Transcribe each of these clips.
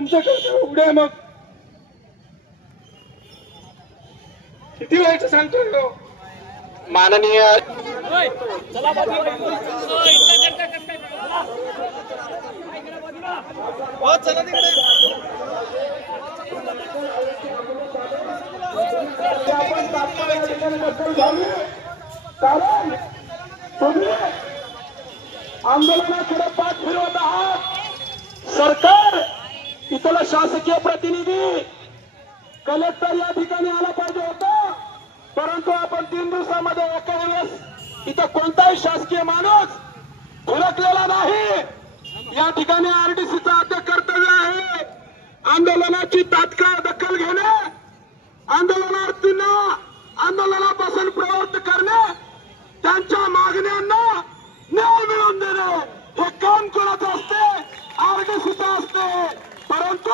तुमचं कर्तव्य उड्या मग किती व्हायचं सांगतोय माननीय कारण तुम्ही आंदोलनाकडे पाठ फिरवत आहात। सरकार इथला शासकीय प्रतिनिधी कलेक्टर या ठिकाणी आला पाहिजे होता, परंतु आपण 3 दिवसामध्ये एका वेळेस इथं कोणताही शासकीय माणूस फुलकलेला नाही। या ठिकाणी आरडीसीचं आता कर्तव्य आहे आंदोलनाची तात्काळ दखल घेणे, आंदोलनार्थींना आंदोलनापासून प्रवृत्त करणे, त्यांच्या मागण्यांना न्याय मिळवून देणे हे काम कोणाचं असते? आरडीसीचं असते। परंतु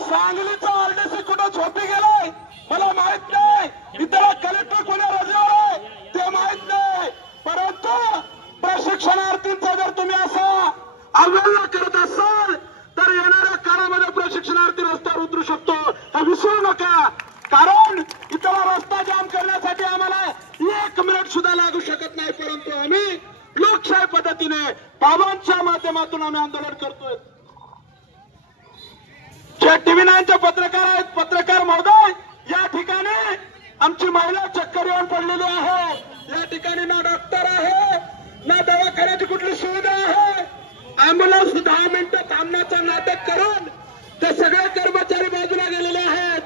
सांगलीचा आरडीसी कुठं झोपी गेलाय मला माहित नाही, इथला कलेक्टर कोणा रजेवर आहे ते माहित नाही, परंतु प्रशिक्षणार्थींचा जर तुम्ही असा अवहेलना करत असाल तर येणाऱ्या काळामध्ये प्रशिक्षणार्थी रस्त्यावर उतरू शकतो हे विसरू नका। कारण इथला रस्ता जाम करण्यासाठी आम्हाला 1 मिनिट सुद्धा लागू शकत नाही, परंतु आम्ही लोकशाही पद्धतीने बाबांच्या माध्यमातून आम्ही आंदोलन करतोय। जे TV9चे पत्रकार आहेत, पत्रकार महोदय, या ठिकाणी आमची महिला चक्कर येऊन पडलेली आहे। या ठिकाणी ना डॉक्टर आहे ना दवाखान्याची कुठली सुविधा आहे। अँब्युलन्स 10 मिनिटं थांबण्याचं नाटक करून ते सगळे कर्मचारी बाजूला गेलेले आहेत।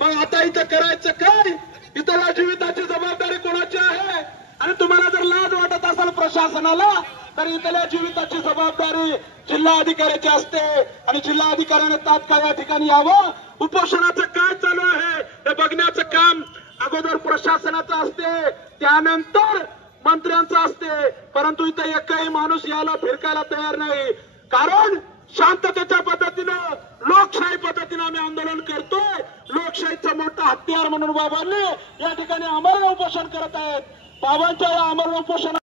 मग आता इथं करायचं काय? इथल्या जीविताची जबाबदारी कोणाची आहे? आणि तुम्हाला जर लाज वाटत असेल प्रशासनाला तर इथल्या जीविताची जबाबदारी जिल्हाधिकाऱ्याची असते आणि जिल्हाधिकाऱ्याने तात्काळ या ठिकाणी यावं। उपोषणाचं काय चालू आहे हे बघण्याचं काम अगोदर प्रशासनाचं असते, त्यानंतर मंत्र्यांचं असते, परंतु इथे एकही माणूस याला फिरकायला तयार नाही। कारण शांततेच्या पद्धतीनं लोकशाही पद्धतीनं आम्ही आंदोलन करतोय। लोकशाहीचं मोठं हत्यार म्हणून बाबांनी या ठिकाणी आमरण उपोषण करत आहेत। बाबांच्या या आमरण उपोषण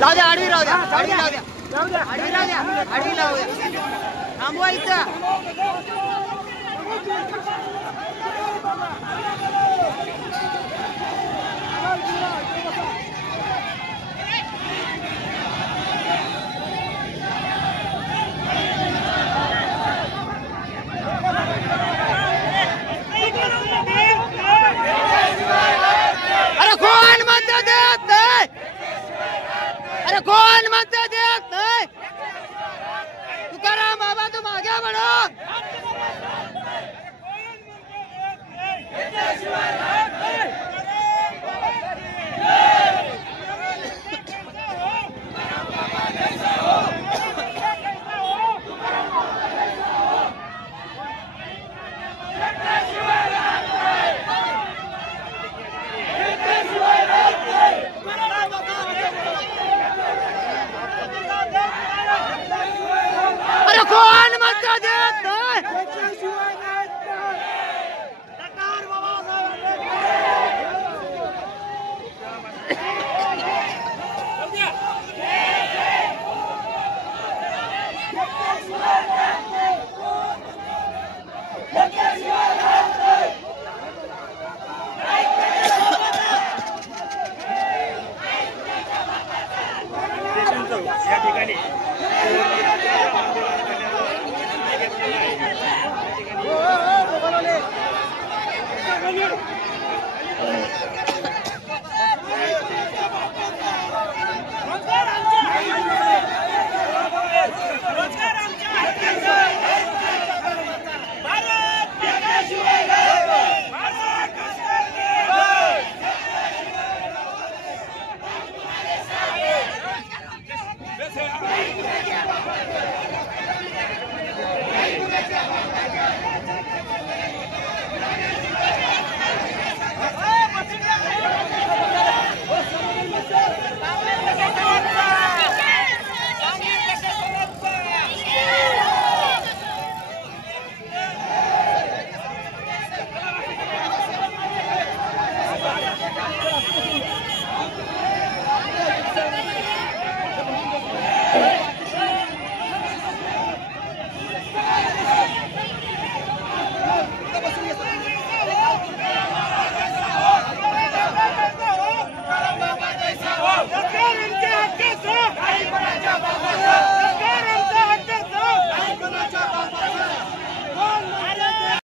लावू द्या आडवी राहू द्या आडवी लावू द्या आडवी राहू द्या आडवी लावू द्या थांबवा इथं। अरे कोण म्हणतं देत नाही? अरे कोण म्हणतं देत नाही? तुकाराम बाबा तू मागे म्हणून कोण म्हणतं देत नाही? या ठिकाणी